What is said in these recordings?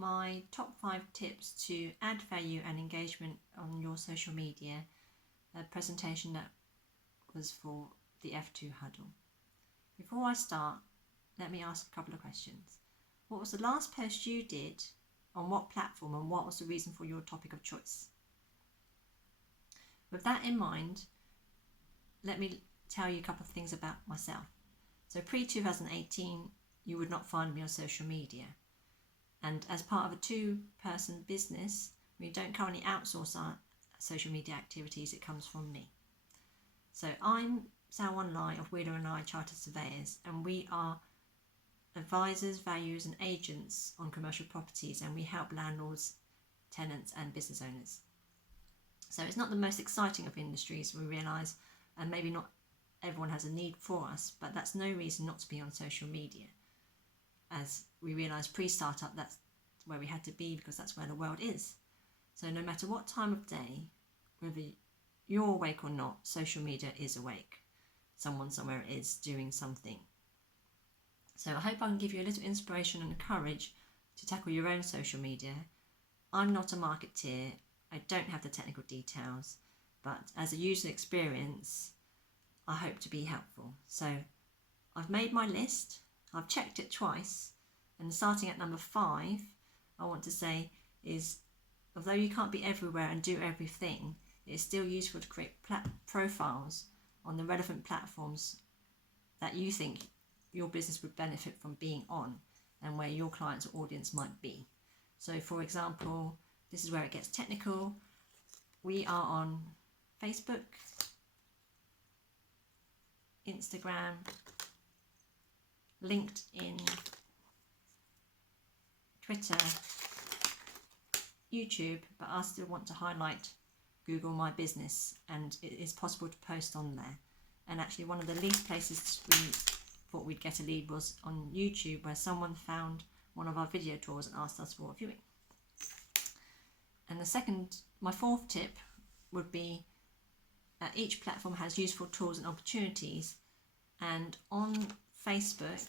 my top 5 tips to add value and engagement on your social media, a presentation that was for the F2 huddle. Before I start, let me ask a couple of questions. What was the last post you did, on what platform, and what was the reason for your topic of choice? With that in mind, let me tell you a couple of things about myself. So pre-2018, you would not find me on social media. And as part of a 2-person business, we don't currently outsource our social media activities, it comes from me. So I'm Salwan Lai of Wheeler & Lai Chartered Surveyors, and we are advisors, valuers and agents on commercial properties, and we help landlords, tenants and business owners. So it's not the most exciting of industries, we realise, and maybe not everyone has a need for us, but that's no reason not to be on social media. As we realised pre-startup, that's where we had to be because that's where the world is. So no matter what time of day, whether you're awake or not, social media is awake. Someone somewhere is doing something. So I hope I can give you a little inspiration and courage to tackle your own social media. I'm not a marketeer, I don't have the technical details, but as a user experience, I hope to be helpful. So I've made my list, I've checked it twice, and starting at number 5, I want to say is, although you can't be everywhere and do everything, it's still useful to create profiles on the relevant platforms that you think your business would benefit from being on and where your client's audience might be. So for example, this is where it gets technical. We are on Facebook, Instagram, LinkedIn, Twitter, YouTube, but I still want to highlight Google My Business, and it is possible to post on there. And actually one of the least places we thought we'd get a lead was on YouTube, where someone found one of our video tours and asked us for a viewing. And my 4th tip would be each platform has useful tools and opportunities, and on Facebook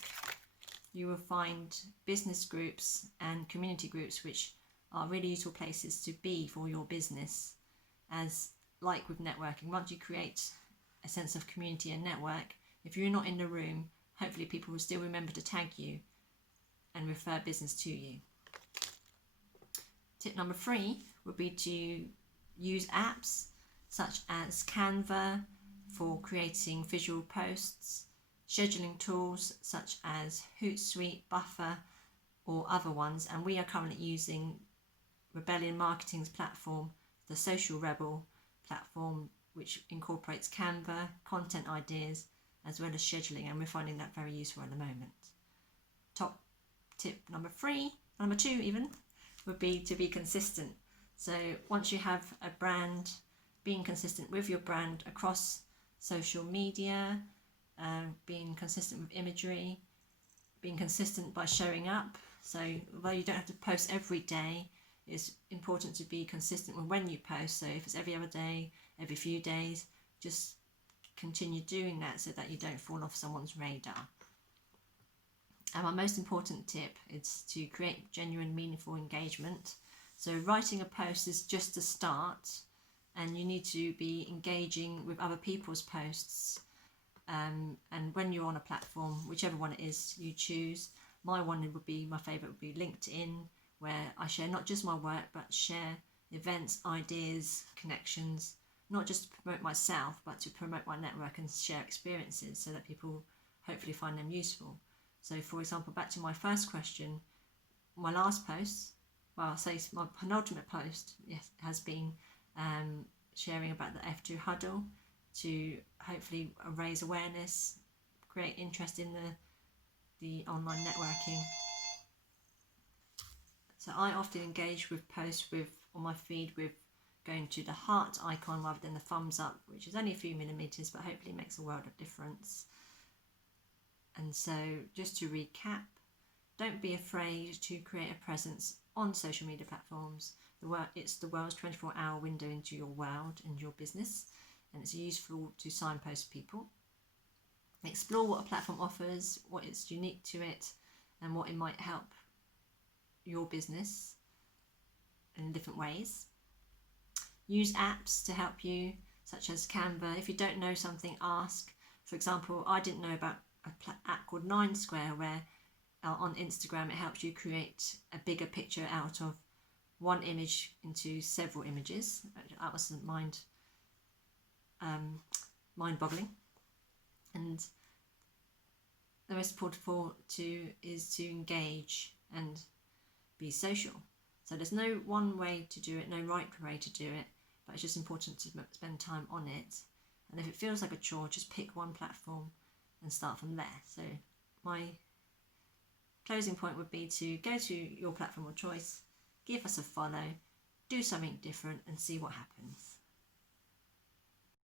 you will find business groups and community groups which are really useful places to be for your business. As like with networking, once you create a sense of community and network, if you're not in the room, hopefully people will still remember to tag you and refer business to you. Tip number 3 would be to use apps such as Canva for creating visual posts, scheduling tools such as Hootsuite, Buffer or other ones, and we are currently using Rebellion Marketing's platform, the Social Rebel platform, which incorporates Canva, content ideas, as well as scheduling, and we're finding that very useful at the moment. Top tip number 2 even, would be to be consistent. So once you have a brand, being consistent with your brand across social media, being consistent with imagery, being consistent by showing up. So although you don't have to post every day, it's important to be consistent with when you post. So if it's every other day, every few days, just continue doing that so that you don't fall off someone's radar. And my most important tip is to create genuine, meaningful engagement. So writing a post is just a start, and you need to be engaging with other people's posts. And when you're on a platform, whichever one it is you choose, my favourite would be LinkedIn, where I share not just my work, but share events, ideas, connections, not just to promote myself, but to promote my network and share experiences so that people hopefully find them useful. So for example, back to my first question, my last post, well, I'll say my penultimate post, yes, has been sharing about the F2 huddle to hopefully raise awareness, create interest in the online networking. So I often engage with posts on my feed with going to the heart icon rather than the thumbs up, which is only a few millimeters, but hopefully makes a world of difference. And so just to recap, don't be afraid to create a presence on social media platforms. It's the world's 24-hour window into your world and your business, and it's useful to signpost people. Explore what a platform offers, what is unique to it, and what it might help your business in different ways. Use apps to help you, such as Canva. If you don't know something, ask. For example, I didn't know about an app called 9 Square, where on Instagram it helps you create a bigger picture out of one image into several images. That was mind-boggling. And the most important is to engage and be social. So there's no one way to do it, no right way to do it, but it's just important to spend time on it. And if it feels like a chore, just pick one platform and start from there. So my closing point would be to go to your platform of choice, give us a follow, do something different and see what happens.